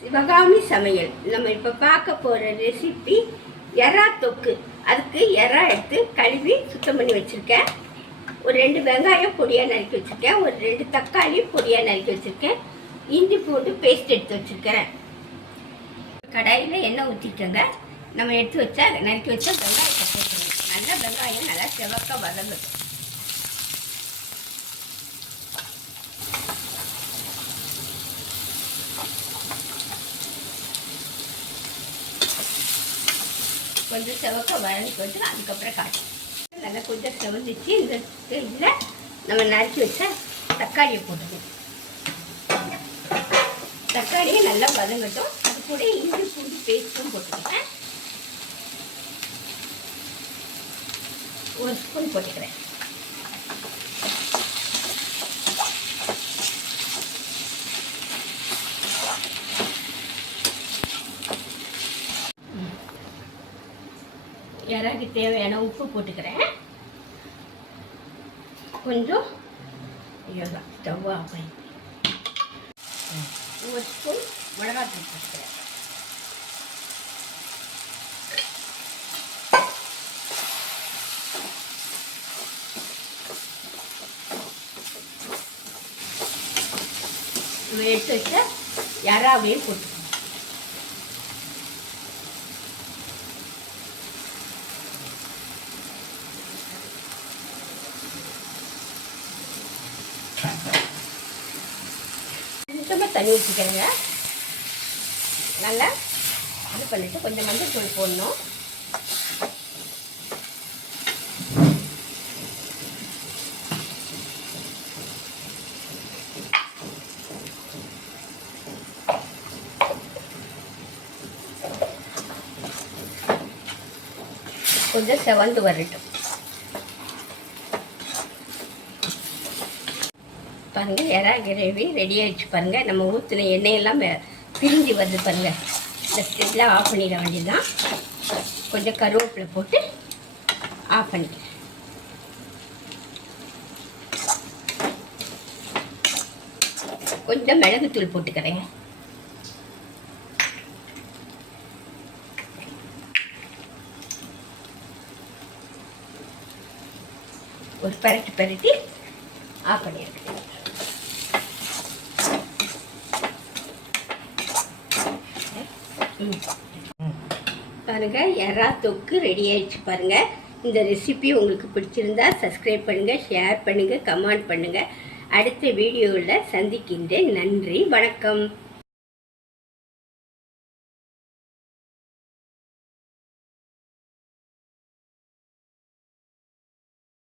சிவகாமி சமையல். நம்ம இப்போ பார்க்க போகிற ரெசிபி எறா தொக்கு. அதுக்கு எறா எடுத்து கழுவி சுத்தம் பண்ணி வச்சுருக்கேன். ஒரு 2 வெங்காயம் பொடியாக நறுக்கி வச்சுருக்கேன். ஒரு 2 தக்காளி பொடியாக நறுக்கி வச்சுருக்கேன். இஞ்சி பூண்டு பேஸ்ட் எடுத்து வச்சுருக்கேன். கடாயில் எண்ணெய் ஊற்றிக்கோங்க. நம்ம எடுத்து வச்சா நறுக்கி வச்சா வெங்காயத்தை போட்டுருங்க. நல்லா வெங்காயம் நல்லா செவக்க வதங்கட்டும். கொஞ்சம் செவக்க வதங்கி போட்டு அதுக்கப்புறம் காய்ச்சி நல்லா கொஞ்சம் செவந்துச்சு. இந்த இதில் நம்ம நறுக்கி வச்ச தக்காளியை போட்டுக்கணும். தக்காளியை நல்லா வதங்கட்டும். அது கூட இஞ்சி பூண்டு பேஸ்ட்டும் போட்டுக்கிறேன். 1 ஸ்பூன் போட்டுக்கிறேன். இறாக்கு தேவையான உப்பு போட்டுக்கிறேன். கொஞ்சம் ஸ்டவ் ஆஃப் பண்ணி 1 ஸ்பூன் மிளகாத்தூள் போட்டுக்கிறேன். நம்ம எடுத்து வச்ச இறாவையும் போட்டுக்கணும். கொஞ்சமாக தண்ணி ஊற்றிக்கிறேங்க. நல்லா இது பண்ணிவிட்டு கொஞ்சம் மஞ்சள் தூள் போடணும். கொஞ்சம் செவந்து வரட்டும். பாருங்கள், எறா கிரேவி ரெடி ஆகிடுச்சு. பாருங்கள், நம்ம ஊற்றின எண்ணெயெல்லாம் பிரிஞ்சு வருது. பாருங்கள், இந்த ஸ்டெப்லாம் ஆஃப் பண்ணிட வேண்டியதுதான். கொஞ்சம் கருவேப்பிலை போட்டு ஆஃப் பண்ணிக்கிறேன். கொஞ்சம் மிளகுத்தூள் போட்டுக்கிறேங்க. ஒரு பரட்டி ஆஃப் பண்ணியிருக்கேன். பாருங்கள், எறா தொக்கு ரெடி ஆயிடுச்சு. பாருங்கள், இந்த ரெசிபி உங்களுக்கு பிடிச்சிருந்தா சப்ஸ்கிரைப் பண்ணுங்கள், ஷேர் பண்ணுங்கள், கமெண்ட் பண்ணுங்கள். அடுத்த வீடியோவில் சந்திக்கின்றேன். நன்றி, வணக்கம்.